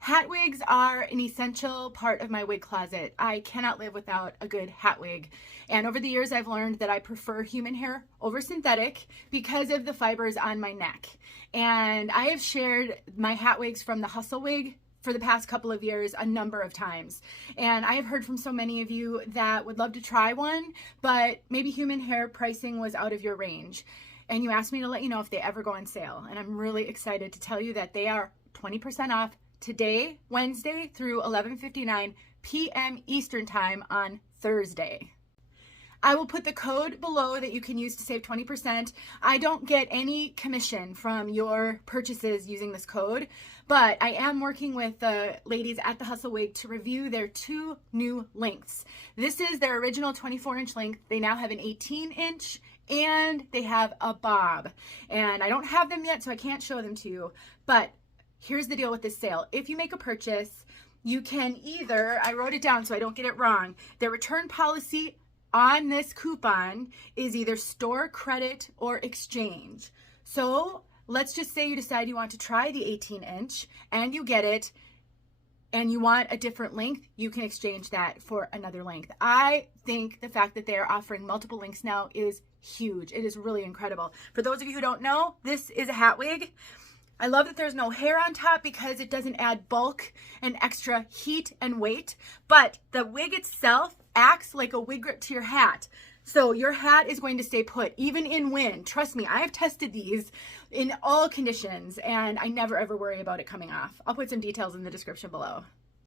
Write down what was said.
Hat wigs are an essential part of my wig closet. I cannot live without a good hat wig. And over the years, I've learned that I prefer human hair over synthetic because of the fibers on my neck. And I have shared my hat wigs from the Hustle Wig for the past couple of years a number of times. And I have heard from so many of you that would love to try one, but maybe human hair pricing was out of your range. And you asked me to let you know if they ever go on sale. And I'm really excited to tell you that they are 20% off today, Wednesday, through 11:59 p.m. Eastern Time on Thursday. I will put the code below that you can use to save 20%. I don't get any commission from your purchases using this code, but I am working with the ladies at the Hustle Wig to review their 2 new lengths. This is their original 24-inch length. They now have an 18-inch and they have a bob. And I don't have them yet, so I can't show them to you, but here's the deal with this sale. If you make a purchase, you can either, I wrote it down so I don't get it wrong, the return policy on this coupon is either store credit or exchange. So let's just say you decide you want to try the 18-inch and you get it and you want a different length, you can exchange that for another length. I think the fact that they are offering multiple lengths now is huge. It is really incredible. For those of you who don't know, this is a hat wig. I love that there's no hair on top because it doesn't add bulk and extra heat and weight, but the wig itself acts like a wig grip to your hat. So your hat is going to stay put, even in wind. Trust me, I have tested these in all conditions and I never ever worry about it coming off. I'll put some details in the description below.